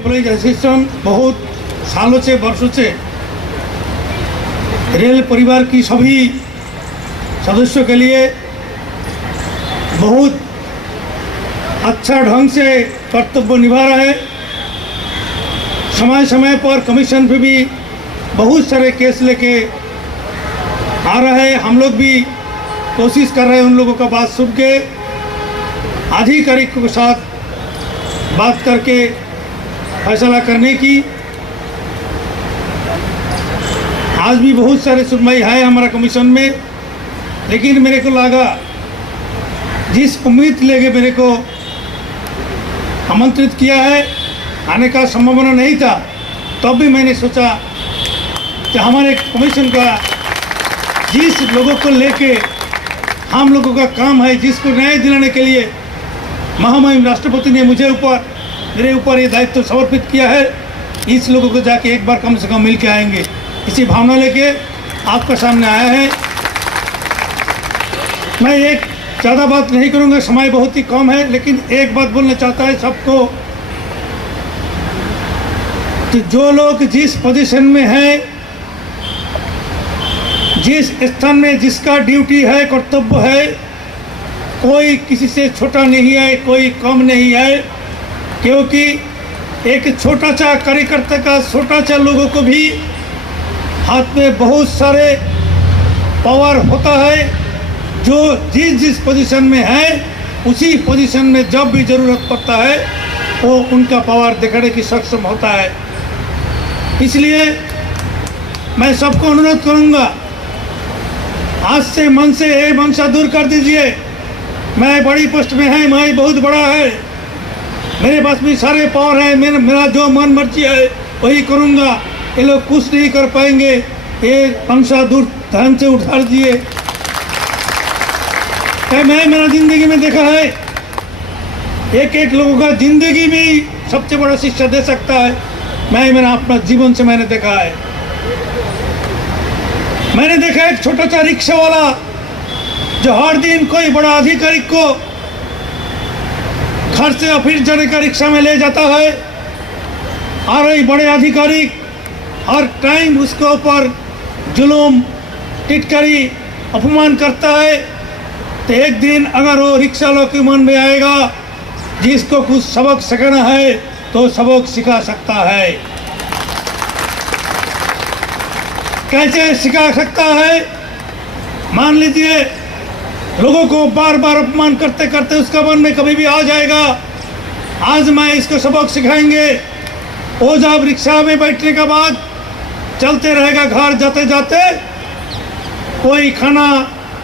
Employees association बहुत सालों से वर्षों से रेल परिवार की सभी सदस्यों के लिए बहुत अच्छा ढंग से कर्तव्य निभा रहा है। समय समय पर कमीशन पे भी बहुत सारे केस लेके आ रहा है। हम लोग भी कोशिश कर रहे हैं उन लोगों का बात सुन के आधिकारिकों के साथ बात करके फैसला करने की। आज भी बहुत सारे सुनवाई है हमारा कमीशन में, लेकिन मेरे को लगा जिस उम्मीद लेके मेरे को आमंत्रित किया है आने का संभावना नहीं था, तब भी मैंने सोचा कि हमारे कमीशन का जिस लोगों को लेके हम लोगों का काम है, जिसको न्याय दिलाने के लिए महामहिम राष्ट्रपति ने मेरे ऊपर ये दायित्व समर्पित किया है, इस लोगों को जाके एक बार कम से कम मिल के आएंगे, इसी भावना लेके आपका सामने आया है। मैं एक ज़्यादा बात नहीं करूंगा, समय बहुत ही कम है, लेकिन एक बात बोलना चाहता है सबको कि जो लोग जिस पोजीशन में है, जिस स्थान में जिसका ड्यूटी है, कर्तव्य है, कोई किसी से छोटा नहीं है, कोई कम नहीं है, क्योंकि एक छोटा सा कार्यकर्ता का छोटा सा लोगों को भी हाथ में बहुत सारे पावर होता है। जो जिस पोजीशन में है उसी पोजीशन में जब भी ज़रूरत पड़ता है वो उनका पावर दिखाने की सक्षम होता है। इसलिए मैं सबको अनुरोध करूंगा, आज से मन से ये मनसा दूर कर दीजिए। मैं बड़ी पोस्ट में है, मैं बहुत बड़ा है, मेरे पास भी सारे पावर है, मेरा जो मन मर्जी है वही करूंगा, ये लोग कुछ नहीं कर पाएंगे। ये मनसा दूर ध्यान से उठा दीजिए। मैं मेरा जिंदगी में देखा है, एक लोगों का जिंदगी भी सबसे बड़ा शिक्षा दे सकता है। मेरा अपना जीवन से मैंने देखा है। मैंने देखा एक छोटा सा रिक्शा वाला जो हर दिन कोई बड़ा अधिकारी को घर से ऑफिस जाने का रिक्शा में ले जाता है, और वही बड़े अधिकारी हर टाइम उसके ऊपर जुलूम, टिटकरी, अपमान करता है। तो एक दिन अगर वो रिक्शा वालों के मन में आएगा जिसको कुछ सबक सिखाना है तो सबक सिखा सकता है। कैसे सिखा सकता है? मान लीजिए लोगों को बार बार अपमान करते करते उसका मन में कभी भी आ जाएगा, आज मैं इसको सबक सिखाएंगे। वो जब रिक्शा में बैठने के बाद चलते रहेगा, घर जाते जाते कोई खाना,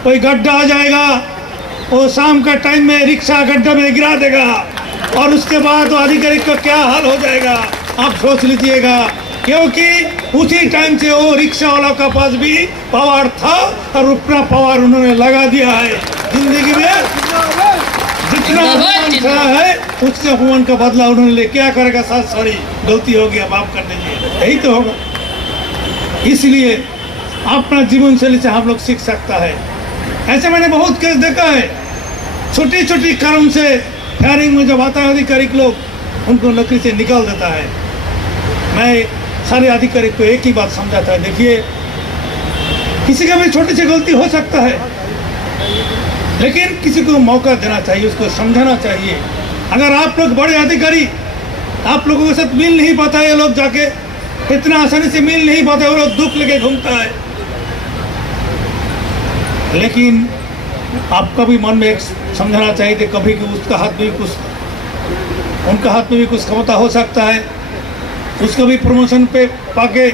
कोई गड्ढा आ जाएगा, वो शाम का टाइम में रिक्शा गड्ढा में गिरा देगा, और उसके बाद वो अधिकारी का क्या हाल हो जाएगा आप सोच लीजिएगा। क्योंकि उसी टाइम से वो रिक्शा वाला का पास भी पावर था और अपना पावर उन्होंने लगा दिया है। जिंदगी में जितना अपमान करा है उससे अपमान का बदला उन्होंने ले, क्या करेगा साथ, सॉरी गलती हो गया, माफ कर दीजिए, यही तो होगा। इसलिए अपना जीवन शैली से हम लोग सीख सकता है। ऐसे मैंने बहुत केस देखा है, छोटी छोटी कारण से फायरिंग में जब आता है अधिकारी लोग उनको नौकरी से निकाल देता है। मैं सारे अधिकारी को एक ही बात समझाता है, देखिए किसी का भी छोटी सी गलती हो सकता है, लेकिन किसी को मौका देना चाहिए, उसको समझाना चाहिए। अगर आप लोग बड़े अधिकारी आप लोगों के साथ मिल नहीं पाता है, ये लोग जाके इतना आसानी से मिल नहीं पाता है, वो लोग दुख लेके घूमता है, लेकिन आपका भी मन में एक समझाना चाहिए कि कभी कि उसका हाथ में कुछ, उनका हाथ में भी कुछ क्षमता हो सकता है, उसको भी प्रमोशन पे पाके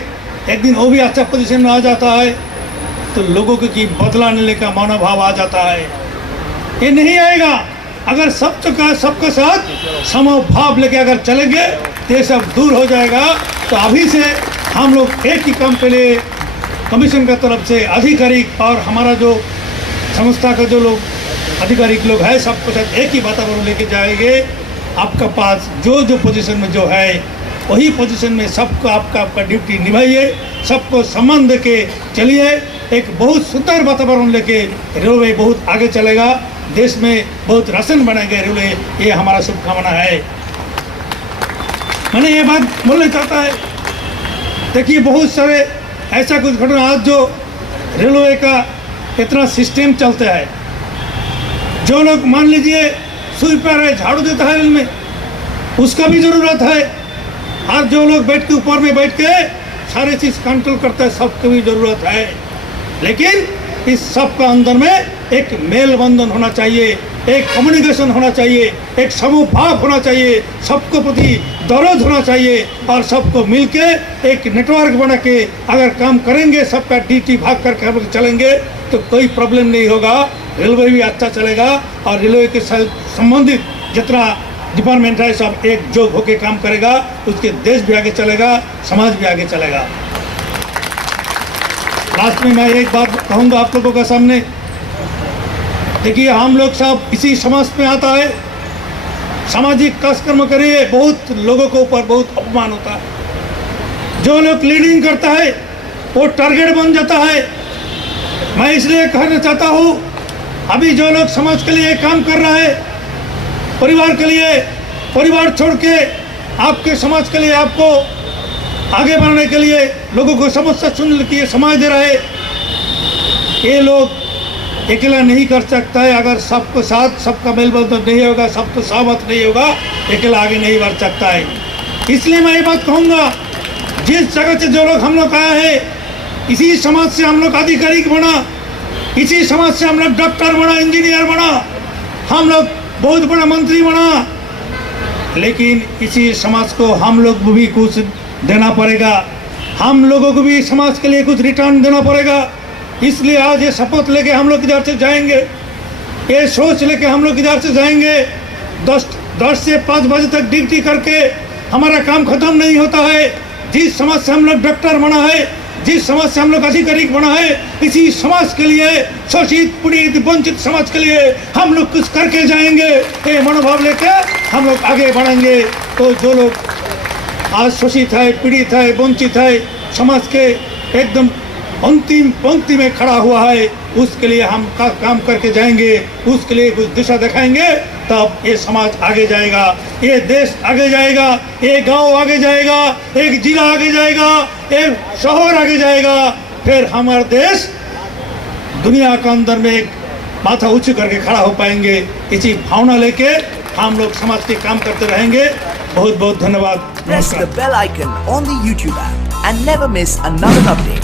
एक दिन वो भी अच्छा पोजीशन में आ जाता है, तो लोगों की बदला लेने का मनोभाव आ जाता है। ये नहीं आएगा अगर सबके साथ समभाव लेके अगर चलेंगे तो ये सब दूर हो जाएगा। तो अभी से हम लोग एक ही काम के लिए कमीशन का तरफ से अधिकारी और हमारा जो संस्था का जो लोग अधिकारी लोग हैं सबके साथ एक ही वातावरण लेके जाएंगे। आपका पास जो पोजीशन में जो है वही पोजीशन में सबको आपका ड्यूटी निभाइए, सबको सम्मान दे के चलिए। एक बहुत सुंदर वातावरण लेके रेलवे बहुत आगे चलेगा, देश में बहुत रोशन बनेंगे रेलवे, ये हमारा शुभकामना है। मैंने ये बात बोलना चाहता है, देखिए बहुत सारे ऐसा कुछ घटना आज जो रेलवे का इतना सिस्टम चलता है, जो लोग मान लीजिए स्वीपर है, झाड़ू देता है रेल में, उसका भी ज़रूरत है। आज जो लोग बैठ के ऊपर में बैठ के सारे चीज़ कंट्रोल करता है, सबकी भी ज़रूरत है। लेकिन इस सब का अंदर में एक मेल बंधन होना चाहिए, एक कम्युनिकेशन होना चाहिए, एक समूहभाव होना चाहिए, सबको प्रति दर्द होना चाहिए और सबको मिलके एक नेटवर्क बना के अगर काम करेंगे, सबका ड्यूटी भाग करके हम चलेंगे तो कोई प्रॉब्लम नहीं होगा। रेलवे भी अच्छा चलेगा और रेलवे के संबंधित जितना डिपार्टमेंट है सब एकजुट होकर काम करेगा, उसके देश भी आगे चलेगा, समाज भी आगे चलेगा। लास्ट में मैं एक बात कहूँगा आप लोगों के सामने, देखिए हम लोग सब इसी समाज में आता है, सामाजिक कार्यक्रम करिए, बहुत लोगों के ऊपर बहुत अपमान होता है। जो लोग लीडिंग करता है वो टारगेट बन जाता है। मैं इसलिए कहना चाहता हूँ, अभी जो लोग समाज के लिए काम कर रहा है, परिवार के लिए, परिवार छोड़ के आपके समाज के लिए, आपको आगे बढ़ने के लिए लोगों को समस्या सुनने के लिए समाज दे रहा है, ये लोग अकेला नहीं कर सकता है। अगर सबको साथ, सबका मेल बंधन नहीं होगा, सबको सहमत नहीं होगा, अकेला आगे नहीं बढ़ सकता है। इसलिए मैं ये बात कहूँगा, जिस जगह से जो लोग हम लोग आए हैं, इसी समाज से हम लोग आधिकारिक बना, इसी समाज से हम लोग डॉक्टर बना, इंजीनियर बना, हम लोग बहुत बड़ा मंत्री बना, लेकिन इसी समाज को हम लोग भी कुछ देना पड़ेगा, हम लोगों को भी समाज के लिए कुछ रिटर्न देना पड़ेगा। इसलिए आज ये शपथ लेके हम लोग इधर से जाएंगे, ये सोच लेके हम लोग इधर से जाएंगे। 10 से 5 बजे तक ड्यूटी करके हमारा काम खत्म नहीं होता है। जिस समाज से हम लोग डॉक्टर बना है, जिस समाज से हम लोग अधिकारिक बना है, इसी समाज के लिए, शोषित, पीड़ित, वंचित समाज के लिए हम लोग कुछ करके जाएंगे। ये मनोभाव लेके हम लोग आगे बढ़ेंगे तो जो लोग आज शोषित है, पीड़ित है, वंचित है, समाज के एकदम अंतिम पंक्ति में खड़ा हुआ है, उसके लिए हम काम करके जाएंगे, उसके लिए कुछ दिशा दिखाएंगे, तब ये समाज आगे जाएगा, ये देश आगे जाएगा, ये गांव आगे जाएगा, एक जिला आगे जाएगा, एक शहर आगे जाएगा। फिर हमारा देश दुनिया के अंदर में एक माथा ऊंची करके खड़ा हो पाएंगे। इसी भावना लेके हम लोग समाज के काम करते रहेंगे। बहुत बहुत धन्यवाद। Press the bell icon on the YouTube app and never miss another update.